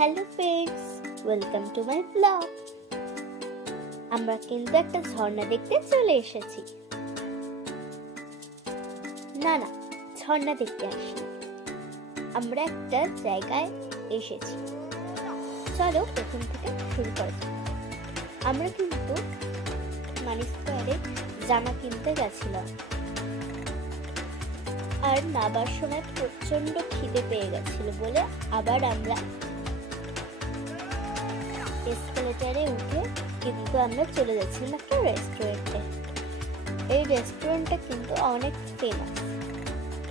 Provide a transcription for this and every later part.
Hello friends, welcome to my blog. আমরা কিন্তু একটা ঝর্ণা দেখতে চলে এসেছি। না, ঝর্ণা দেখতে আসিনি, আমরা একটা জায়গায় এসেছি। চলো প্রথম থেকে শুরু করা যাক। আমরা কিন্তু মানি স্কোয়ারে জামা কিনতে গেছিলাম, আর নাবার সময় প্রচন্ড খিদে পেয়ে গেছিল বলে আবার আমরা এসকেলেটারে উঠে কিন্তু আমরা চলে যাচ্ছিলাম একটা রেস্টুরেন্টে। এই রেস্টুরেন্টটা কিন্তু অনেক ফেমাস,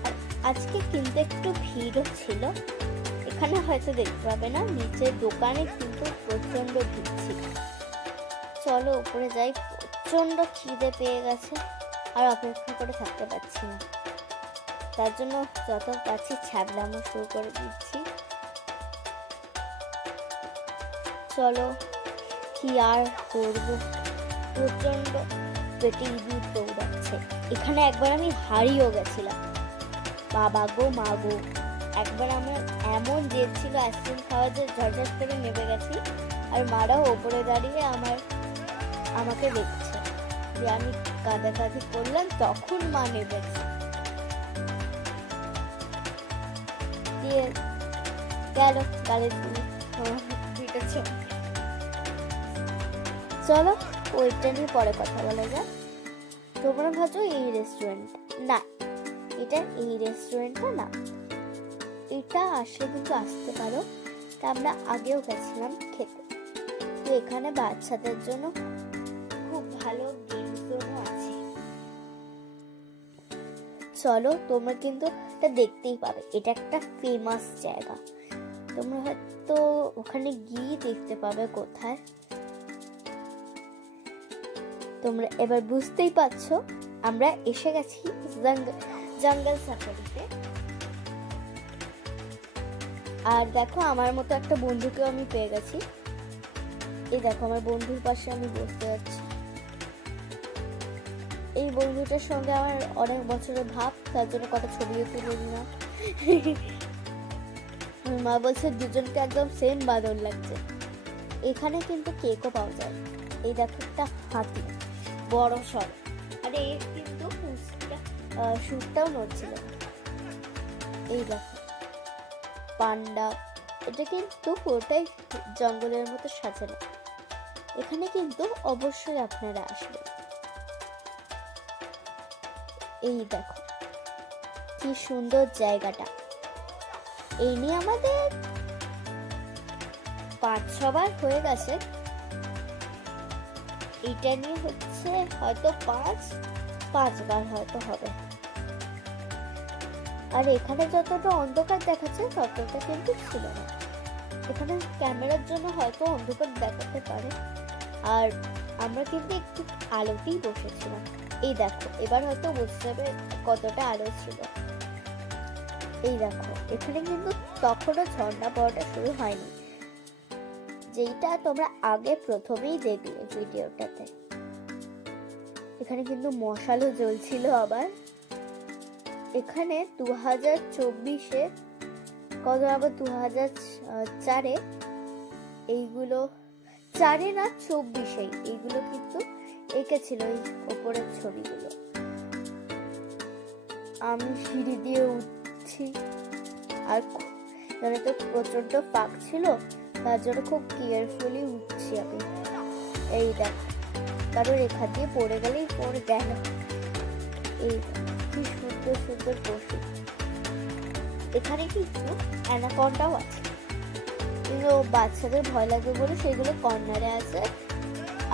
আর আজকে কিন্তু একটু ভিড়ও ছিল। এখানে হয়তো দেখতে পাবে না, নিচের দোকানে কিন্তু প্রচন্ড ভিড় ছিল। চলো উপরে যাই, প্রচন্ড খিদে পেয়ে গেছে আর অপেক্ষা করে থাকতে পারছি না। তার জন্য যত পাচ্ছি ছ্যাবলামো শুরু করে দিচ্ছি। চলো কি আর করবো, প্রচন্ড পেটে ইঁদুর দৌড়াচ্ছে। এখানে একবার আমি হারিয়েও গেছিলাম, বাবা গো মা গো। একবার আমার এমন জেদ ছিল আইসক্রিম খাওয়া যে ঝরঝর করে নেমে গেছি, আর মারাও ওপরে দাঁড়িয়ে আমাকে দেখছে যে আমি কাঁদাকাঁদি করলাম, তখন মা নেমেছে। দিয়ে গেল গালের দিকে। চলো ওইটা নিয়ে পরে কথা বলা যাক। তোমরা ভাবছো এই রেস্টুরেন্ট না, এটা এই রেস্টুরেন্টটা না, এটা আসলে কিন্তু আসতে পারো। তা আমরা আগেও গেছিলাম খেতে। তো এখানে বাচ্চাদের জন্য খুব ভালো গেম জোনও আছে। চলো তোমরা কিন্তু এটা দেখতেই পাবে, এটা একটা ফেমাস জায়গা। তোমরা হয়তো ওখানে গিয়ে দেখতে পাবে কোথায়। তোমরা এবার বুঝতেই পারছো আমরা এসে গেছি জঙ্গল সাফারিতে। আর দেখো আমার মতো একটা বন্ধুকেও আমি পেয়ে গেছি। এই দেখো আমার বন্ধুর পাশে আমি বসতে যাচ্ছি। এই বন্ধুটার সঙ্গে আমার অনেক বছরের ভাব, তার জন্য কত ছবিও তুলে নিলাম। মা বলছে দুজনকে একদম সেম বাদর লাগছে। এখানে কিন্তু কেকও পাওয়া যায়। এই দেখো একটা হাতি বড় সড়, আর এর কিন্তু সুরটাও নড়ছিল। এই দেখো পান্ডা, এটা কিন্তু পুরোটাই জঙ্গলের মতো সাজানো। এখানে কিন্তু অবশ্যই আপনারা আসবেন। এই দেখো কি সুন্দর জায়গাটা। এই নিয়ে আমাদের 5-6 বার হয়ে গেছে। এটা নিয়ে হচ্ছে হয়তো 5 বার হয়তো হবে। আর এখানে যতটা অন্ধকার দেখাচ্ছে ততটা কিন্তু ছিল না। এখানে ক্যামেরার জন্য হয়তো অন্ধকার দেখাতে পারে, আর আমরা কিন্তু একটু আলোতেই বসেছিলাম। এই দেখো এবার হয়তো বুঝতে যাবে কতটা আলো ছিল। এই দেখো এখানে কিন্তু তখনও ঝর্ণা পড়াটা শুরু হয়নি, যেটা তোমরা আগে প্রথমেই দেখলে ভিডিওটাতে। এখানে কিন্তু মশালও জ্বলছিল। আবার এখানে 2024-এ কত আবার 2004-এ এইগুলো 4-এ না 24-এই এইগুলো কিন্তু এঁকেছিল এই ওপরের ছবিগুলো। আমি সিঁড়ি দিয়ে উঠছি, আর জানো তো প্রচন্ড ফাঁক ছিল, তার জন্য খুব কেয়ারফুলি উঠছি আমি। এই দেখো কারণ এখান দিয়ে পড়ে গেলেই পড়ে গেল। এই কি সুন্দর সুন্দর পশু। এখানে কিন্তু অ্যানাকন্ডাও আছে, কিন্তু বাচ্চাদের ভয় লাগবে বলে সেগুলো কর্নারে আছে,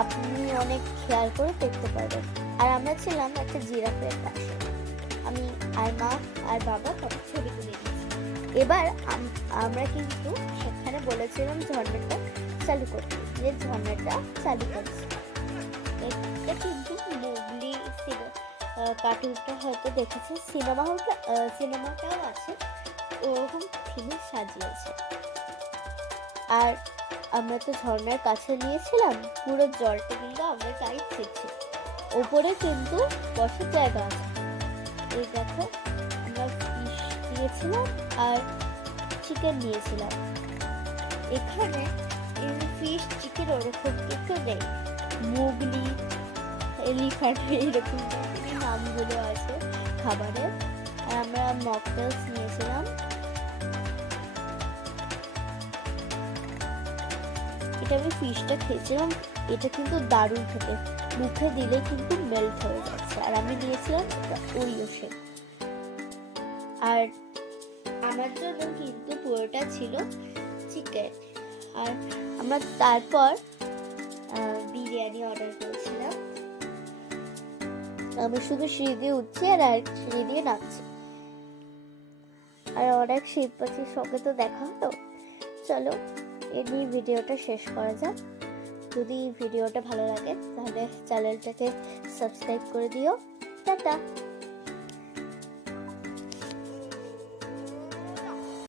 আপনি অনেক খেয়াল করে দেখতে পারবেন। আর আমরা ছিলাম একটা জিরাফের পাশে, আমি আর মা আর বাবা সব ছবি তুলে নিয়েছি। এবার আমরা কিন্তু সেখানে বলেছিলাম ঝর্ণাটা চালু করতে, যে ঝর্ণাটা চালু করছি। এটা কিন্তু মোগলি কার্টুনটা হয়তো দেখেছে, সিনেমাটাও আছে, ওরকম থিমে সাজিয়েছে। আর আমরা তো ঝর্ণার কাছে নিয়েছিলাম, পুরো জলটা কিন্তু আমরা গায়ে ছিটছি। ওপরে কিন্তু বসার জায়গা আছে। এই দেখো আমরা ফিশ নিয়েছিলাম আর চিকেন নিয়েছিলাম। এখানে ফিশ চিকেন ওরকম কিছু নেই, মুগলি, এলিফ্যান্ট এরকম নামগুলো আছে খাবারের। আর আমরা মকটেলস নিয়েছিলাম। এটা আমি ফিশটা খেয়েছিলাম, এটা কিন্তু দারুণ খেতে, মুখে দিলে কিন্তু মেল্ট হয়ে যাচ্ছে। আর আমি নিয়েছিলাম ওরিও শেক। আর আমার জন্য কিন্তু পুরোটা ছিল চিকেন। আর আমরা তারপর বিরিয়ানি অর্ডার করেছিলাম। আমি শুধু সিঁড়ি দিয়ে উঠছি আর সিঁড়ি দিয়ে নামছি, আর অনেক শিব পাখির সঙ্গে তো দেখা হলো। চলো এই নিয়ে ভিডিওটা শেষ করা যাক। যদি ভিডিওটা ভালো লাগে তাহলে চ্যানেলটাকে সাবস্ক্রাইব করে দিও। টাটা।